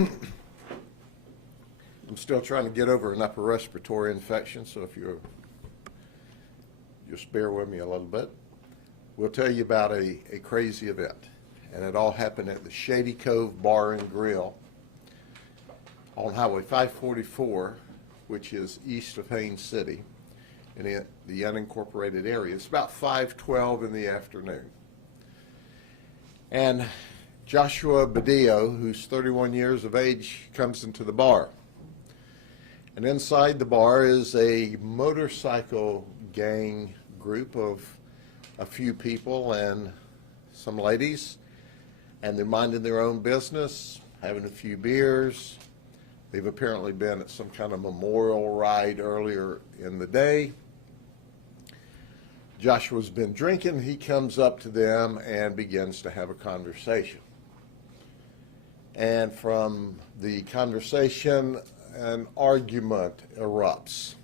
I'm still trying to get over an upper respiratory infection, so if you'll just bear with me a little bit. We'll tell you about a crazy event, and it all happened at the Shady Cove Bar and Grill on Highway 544, which is east of Haines City in the unincorporated area. It's about 5:12 in the afternoon. And Joshua Badillo, who's 31 years of age, comes into the bar. And inside the bar is a motorcycle gang group of a few people and some ladies, and they're minding their own business, having a few beers. They've apparently been at some kind of memorial ride earlier in the day. Joshua's been drinking. He comes up to them and begins to have a conversation. And from the conversation, an argument erupts.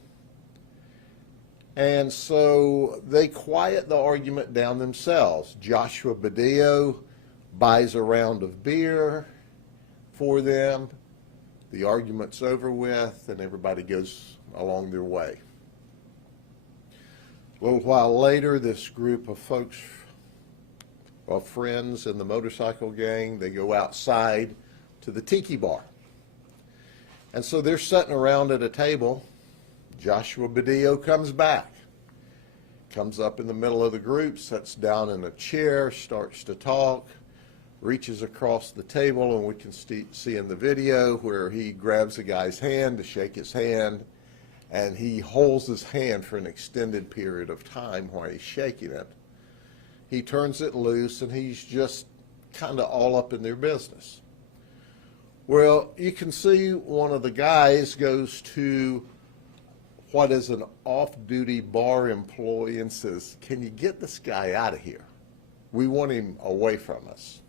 And so they quiet the argument down themselves. Joshua Badillo buys a round of beer for them. The argument's over with, and everybody goes along their way. A little while later, this group of folks, well, friends in the motorcycle gang, they go outside to the tiki bar. And so they're sitting around at a table. Joshua Badillo comes back, comes up in the middle of the group, sits down in a chair, starts to talk, reaches across the table, and we can see in the video where he grabs a guy's hand to shake his hand, and he holds his hand for an extended period of time while he's shaking it. He turns it loose, and he's just kind of all up in their business. Well, you can see one of the guys goes to what is an off-duty bar employee and says, "Can you get this guy out of here? We want him away from us."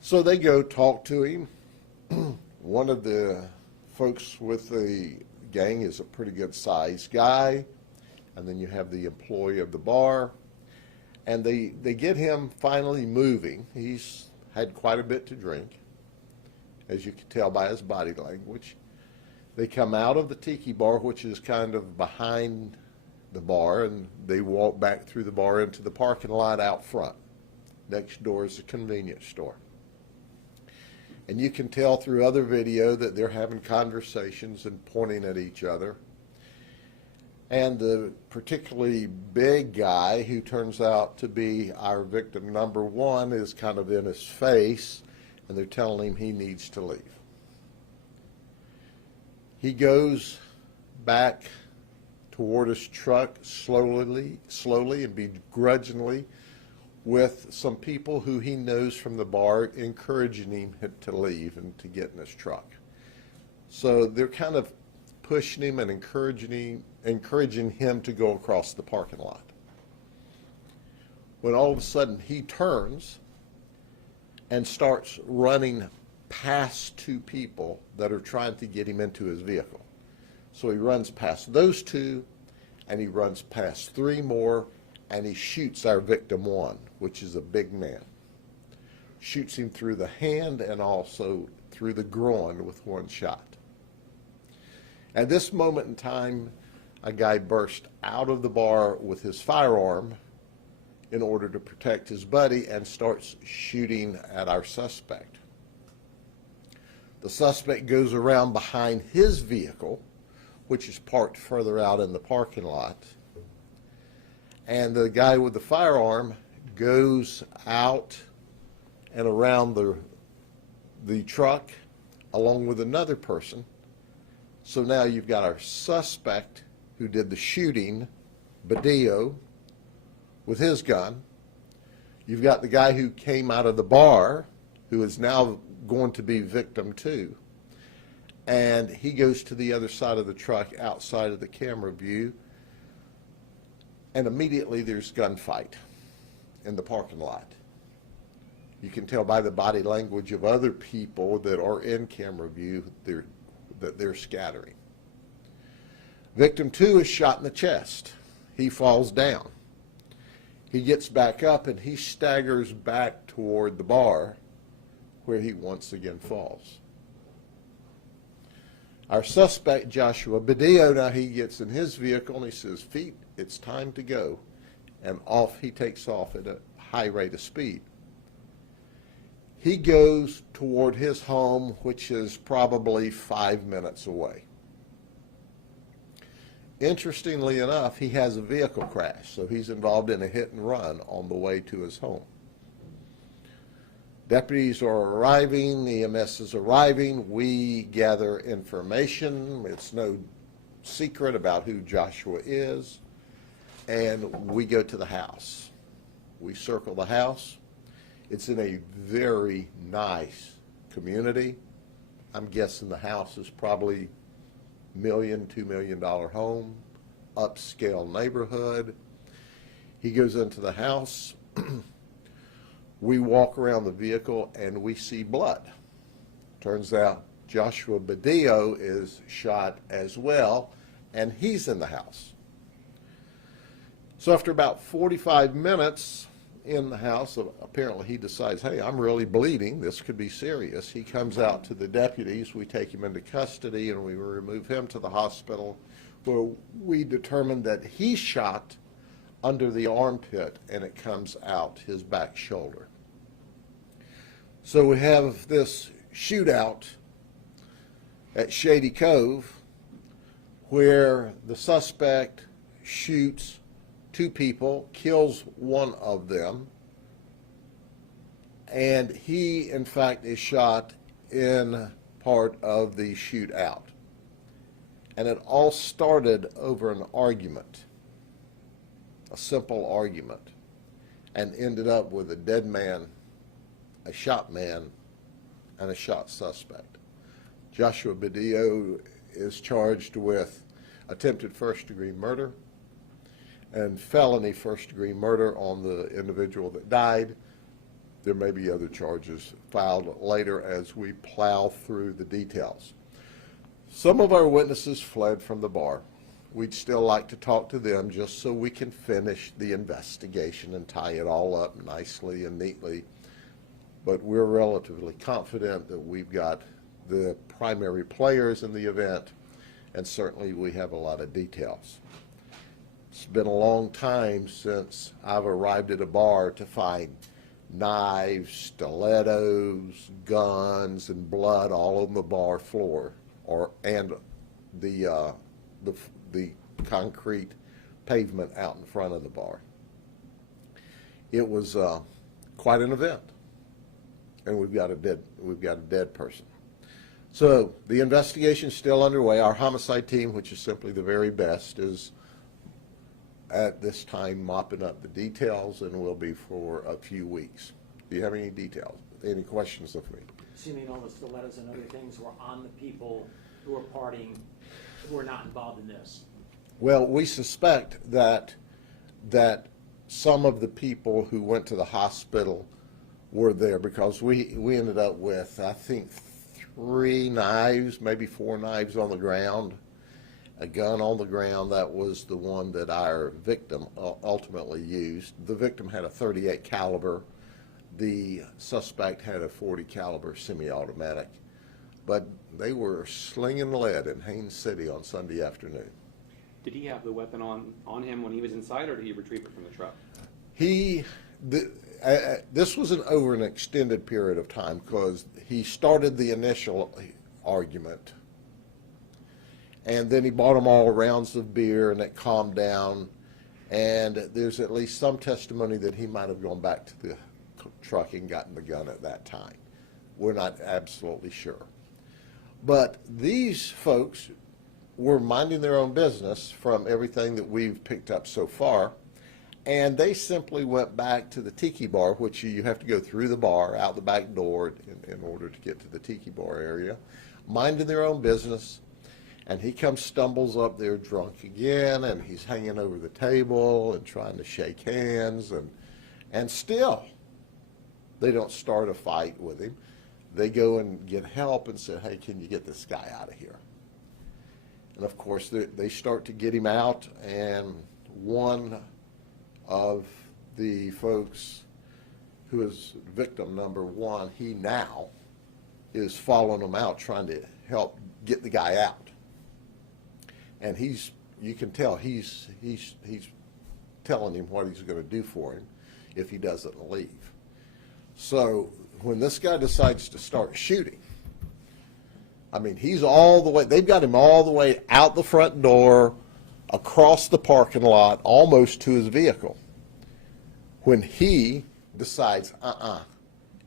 So they go talk to him. One of the folks with the gang is a pretty good sized guy, and then you have the employee of the bar, and they get him finally moving. He's had quite a bit to drink, as you can tell by his body language. They come out of the tiki bar, which is kind of behind the bar, and they walk back through the bar into the parking lot out front. Next door is a convenience store. And you can tell through other video that they're having conversations and pointing at each other. And the particularly big guy, who turns out to be our victim number one, is kind of in his face, and they're telling him he needs to leave. He goes back toward his truck slowly and begrudgingly, with some people who he knows from the bar encouraging him to leave and to get in his truck. So they're kind of pushing him and encouraging him to go across the parking lot. When all of a sudden he turns and starts running past two people that are trying to get him into his vehicle. So he runs past those two, and he runs past three more, and he shoots our victim one, which is a big man. Shoots him through the hand and also through the groin with one shot. At this moment in time, a guy burst out of the bar with his firearm in order to protect his buddy and starts shooting at our suspect. The suspect goes around behind his vehicle, which is parked further out in the parking lot. And the guy with the firearm goes out and around the truck along with another person. So now you've got our suspect who did the shooting, Badillo, with his gun. You've got the guy who came out of the bar, who is now going to be victim two. And he goes to the other side of the truck outside of the camera view. And immediately there's gunfight in the parking lot. You can tell by the body language of other people that are in camera view that they're scattering. Victim two is shot in the chest. He falls down. He gets back up and he staggers back toward the bar where he once again falls. Our suspect, Joshua Badillo, now he gets in his vehicle and he says, "Feet, it's time to go." And off he takes off at a high rate of speed. He goes toward his home, which is probably 5 minutes away. Interestingly enough, he has a vehicle crash, so he's involved in a hit and run on the way to his home. Deputies are arriving, EMS is arriving, we gather information. It's no secret about who Joshua is, and we go to the house. We circle the house. It's in a very nice community. I'm guessing the house is probably $1 million, $2 million home, upscale neighborhood. He goes into the house. We walk around the vehicle and we see blood. Turns out Joshua Badillo is shot as well, and he's in the house. So after about 45 minutes in the house, apparently he decides, hey, I'm really bleeding. This could be serious. He comes out to the deputies. We take him into custody and we remove him to the hospital, where we determine that he shot under the armpit and it comes out his back shoulder. So we have this shootout at Shady Cove where the suspect shoots 2 people, kills one of them, and he, in fact, is shot in part of the shootout. And it all started over an argument, a simple argument, and ended up with a dead man, a shot man, and a shot suspect. Joshua Badillo is charged with attempted first-degree murder and felony first-degree murder on the individual that died. There may be other charges filed later as we plow through the details. Some of our witnesses fled from the bar. We'd still like to talk to them just so we can finish the investigation and tie it all up nicely and neatly. But we're relatively confident that we've got the primary players in the event, and certainly we have a lot of details. It's been a long time since I've arrived at a bar to find knives, stilettos, guns, and blood all on the bar floor, and the concrete pavement out in front of the bar. It was quite an event, and we've got a dead person. So the investigation is still underway. Our homicide team, which is simply the very best, is at this time mopping up the details and will be for a few weeks. Do you have any details, any questions of me? Assuming all the stilettos and other things were on the people who are partying, who are not involved in this? Well, we suspect that some of the people who went to the hospital were there, because we ended up with, I think, 3 knives, maybe 4 knives on the ground, a gun on the ground. That was the one that our victim ultimately used. The victim had a .38 caliber. The suspect had a .40 caliber semi-automatic. But they were slinging lead in Haines City on Sunday afternoon. Did he have the weapon on him when he was inside, or did he retrieve it from the truck? This was over an extended period of time, because he started the initial argument, and then he bought them all rounds of beer, and it calmed down, and there's at least some testimony that he might have gone back to the truck and gotten the gun at that time. We're not absolutely sure. But these folks were minding their own business from everything that we've picked up so far, and they simply went back to the tiki bar, which you have to go through the bar, out the back door in order to get to the tiki bar area, minding their own business. And he stumbles up there drunk again, and he's hanging over the table and trying to shake hands, and still they don't start a fight with him. They go and get help and say, hey, can you get this guy out of here? And of course they start to get him out, and one of the folks who is victim number one, he now is following him out, trying to help get the guy out. And you can tell he's telling him what he's going to do for him if he doesn't leave. So when this guy decides to start shooting, I mean, they've got him all the way out the front door, across the parking lot, almost to his vehicle. When he decides,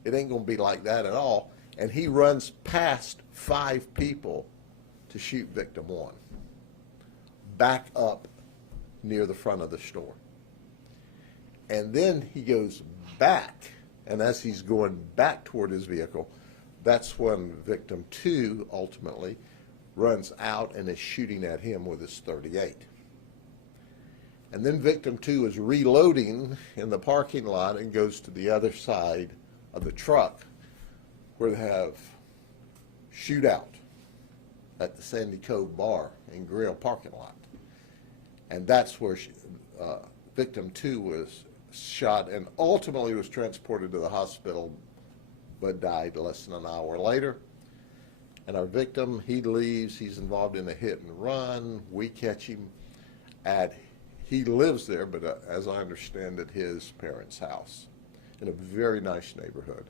it ain't going to be like that at all, and he runs past 5 people to shoot victim 1, back up near the front of the store. And then he goes back, and as he's going back toward his vehicle, that's when victim 2 ultimately runs out and is shooting at him with his .38. And then victim 2 is reloading in the parking lot and goes to the other side of the truck where they have shootout at the Sandy Cove Bar and Grill parking lot. And that's where victim 2 was shot and ultimately was transported to the hospital but died less than an hour later. And our victim, he leaves, he's involved in a hit and run. We catch him he lives there, but as I understand it, his parents' house in a very nice neighborhood.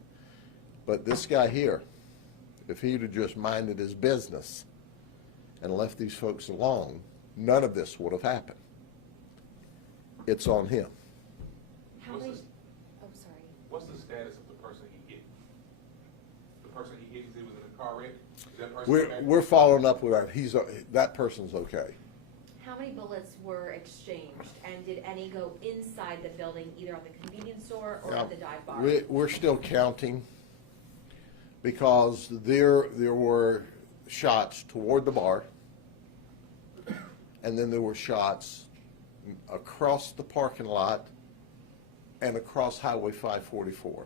But this guy here, if he'd have just minded his business and left these folks alone, none of this would have happened. It's on him. How many, oh, sorry. What's the status of the person he hit? The person he hit, he was in a car wreck? Is that person okay? We're following up with that. That person's okay. How many bullets were exchanged, and did any go inside the building, either at the convenience store or at the dive bar? We're still counting because there were shots toward the bar, and then there were shots across the parking lot and across Highway 544.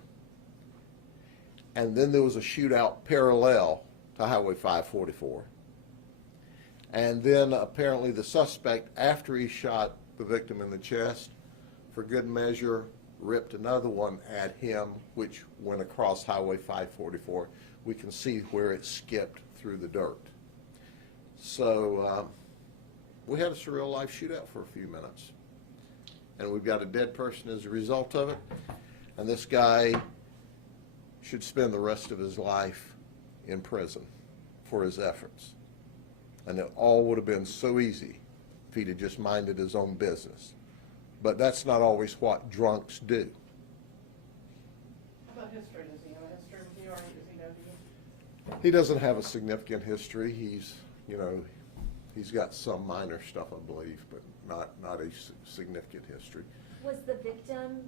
And then there was a shootout parallel to Highway 544. And then apparently the suspect, after he shot the victim in the chest, for good measure, ripped another one at him, which went across Highway 544. We can see where it skipped through the dirt. So we had a surreal life shootout for a few minutes. And we've got a dead person as a result of it. And this guy should spend the rest of his life in prison for his efforts. And it all would have been so easy if he'd have just minded his own business. But that's not always what drunks do. How about history? Does he have a history with you, or does he know you? He doesn't have a significant history. He's got some minor stuff, I believe, but not a significant history. Was the victim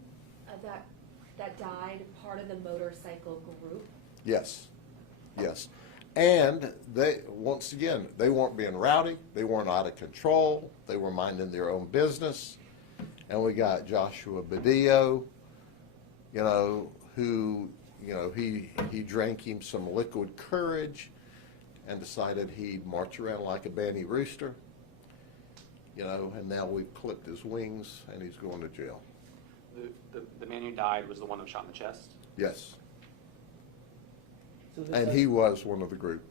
that died part of the motorcycle group? Yes, yes. And once again, they weren't being rowdy. They weren't out of control. They were minding their own business. And we got Joshua Badillo, who, he drank him some liquid courage and decided he'd march around like a banty rooster, and now we've clipped his wings and he's going to jail. The man who died was the one that was shot in the chest? Yes. So this And does- he was one of the group.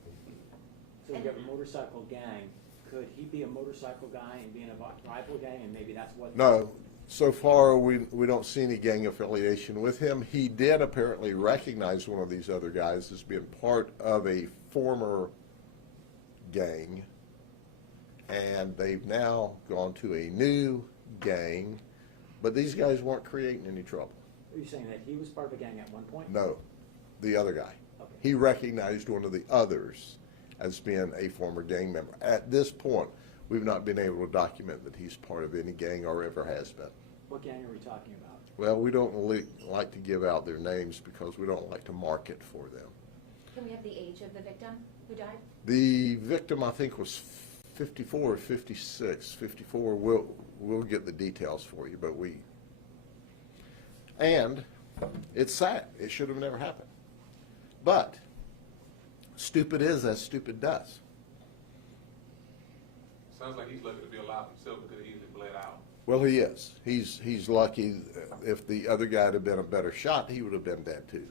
So we have a motorcycle gang. Could he be a motorcycle guy and be in a rival gang, and maybe that's what? No, so far we don't see any gang affiliation with him. He did apparently recognize one of these other guys as being part of a former gang, and they've now gone to a new gang, but these guys weren't creating any trouble. Are you saying that he was part of a gang at one point? No, the other guy. Okay. He recognized one of the others as being a former gang member. At this point, we've not been able to document that he's part of any gang or ever has been. What gang are we talking about? Well, we don't like to give out their names because we don't like to market for them. Can we have the age of the victim who died? The victim, I think, was 54 or 56. 54, we'll get the details for you, but and it's sad. It should have never happened. But stupid is as stupid does. Sounds like he's lucky to be alive himself because he easily bled out. Well, he is. He's lucky. If the other guy had been a better shot, he would have been dead too.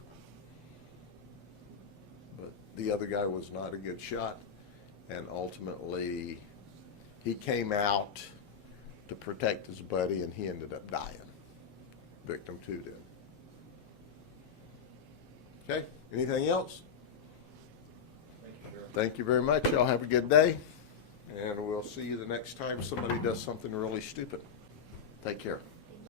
But the other guy was not a good shot, and ultimately he came out to protect his buddy, and he ended up dying. Victim 2 did. Okay, anything else? Thank you very much. Y'all have a good day, and we'll see you the next time somebody does something really stupid. Take care.